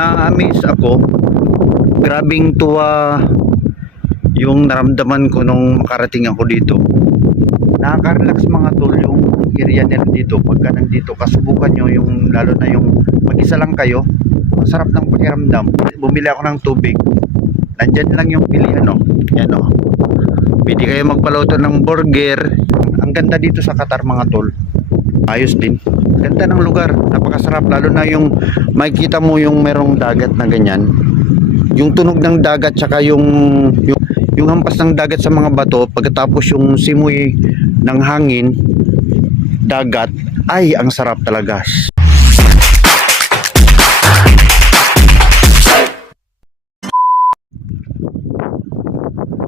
na-amaze ako. Grabing tuwa yung naramdaman ko nung makarating ako dito. Nakaka-relax mga tol yung area nila dito. Pagka nandito, kasubukan nyo yung, lalo na yung mag-isa lang kayo, ang sarap ng pakiramdam. Bumili ako ng tubig. Nandyan lang yung pilihan, no? Yan, no? Pwede kayo magpaluto ng burger. Ang ganda dito sa Qatar mga tol. Ayos din. Ganda ng lugar. Napakasarap. Lalo na yung makikita mo yung merong dagat na ganyan. Yung tunog ng dagat tsaka yung hampas ng dagat sa mga bato. Pagkatapos yung simoy ng hangin, dagat. Ay, ang sarap talaga.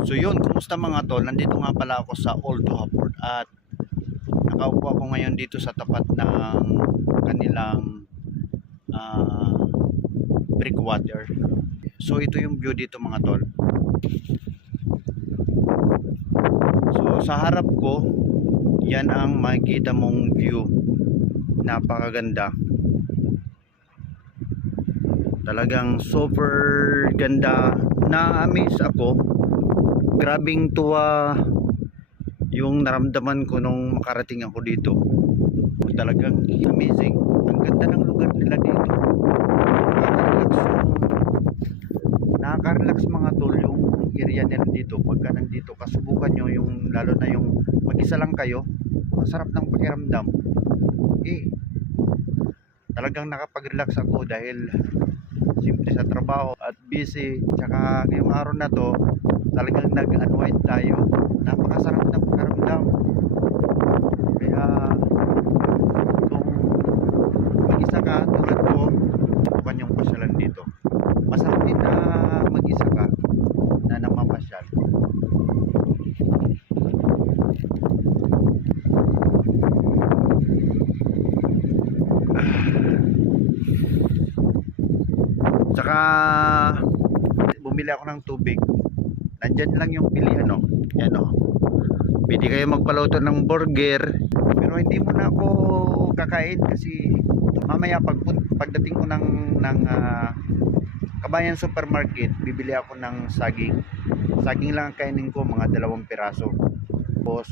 So yun, kumusta mga tol? Nandito nga pala ako sa Old Trafford at nakaupo ako ngayon dito sa tapat ng kanilang breakwater. So ito yung view dito mga tol. So sa harap ko, yan ang makikita mong view. Napakaganda. Talagang super ganda. Na-amaze ako. Grabing tuwa yung naramdaman ko nung makarating ako dito. Talagang amazing. Ang ganda ng lugar nila dito. Nakaka-relax mga tol yung area nila dito. Pagka nandito, kasubukan nyo yung, lalo na yung mag-isa lang kayo, ang sarap ng pakiramdam. Talagang nakapag-relax ako dahil simple sa trabaho at busy. Tsaka ngayong araw na to, talagang nag-unwind tayo. Napakasarap ng pakiramdam. Kaya kung mag-isa ka tulad ko, subukan yung pasyalan dito. Masarap din na mag-isa ka na namamasyal. Tsaka bumili ako ng tubig. Nandyan lang yung pilihan, no? Yan, no? Pwede kayo magpaluto ng burger, pero hindi mo na ako kakain kasi mamaya pagdating ko ng Kabayan Supermarket, bibili ako ng saging. Saging lang ang kainin ko, mga 2 piraso. Tapos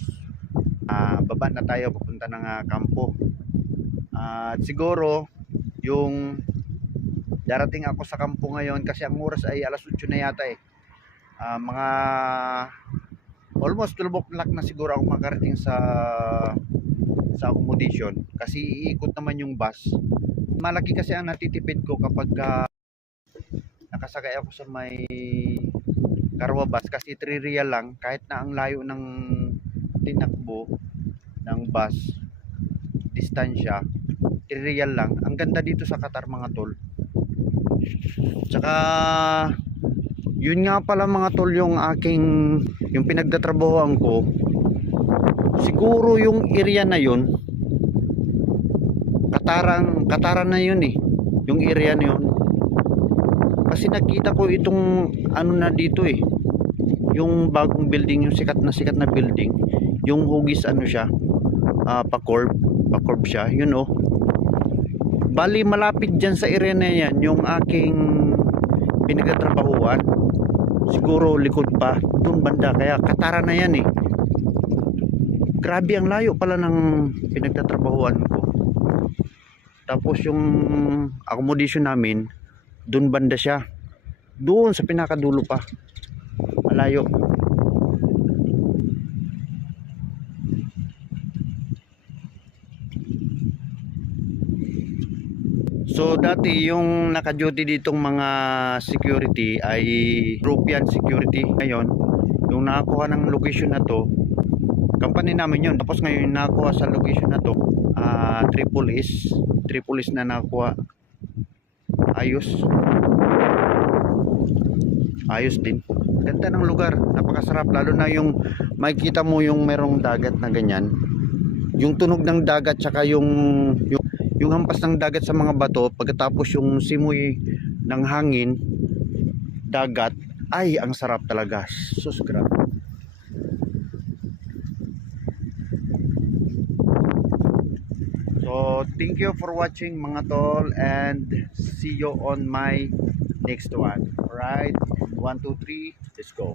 baba na tayo papunta ng kampo. At siguro yung darating ako sa kampo ngayon kasi ang oras ay alas 8 na yata eh. Mga almost 12 o'clock na siguro ako makarating sa accommodation kasi iikot naman yung bus. Malaki kasi ang natitipid ko kapag nakasakay ako sa may Karwa bus kasi 3 real lang kahit na ang layo ng tinakbo ng bus distansya, 3 real lang. Ang ganda dito sa Qatar mga tol. Tsaka yun nga pala mga tol yung pinagtatrabahoan ko. Siguro yung area na yun Kataran na yun eh. Yung area na yun. Kasi nakita ko itong ano na dito eh. Yung bagong building, yung sikat na building. Yung hugis ano siya, pa-curve siya, yun oh. Bali malapit dyan sa area na yan yung aking pinagtatrabahuan. Siguro likod pa doon banda, kaya Kataran na yan eh. Grabe ang layo pala ng pinagtatrabahuan ko. Tapos yung accommodation namin doon banda siya, doon sa pinakadulo pa, malayo. So dati yung naka-duty ditong mga security ay European security. Ngayon yung nakakuha ng location na to, company namin yun. Tapos ngayon nakakuha sa location na to, Triple S na nakakuha. Ayos din. Ganda ng lugar, napakasarap. Lalo na yung makikita mo yung merong dagat na ganyan. Yung tunog ng dagat tsaka yung hampas ng dagat sa mga bato, pagkatapos yung simoy ng hangin, dagat. Ay, ang sarap talaga. Sus, grabe. So, Thank you for watching mga tol, and see you on my next one. Alright, 1, 2, 3, let's go.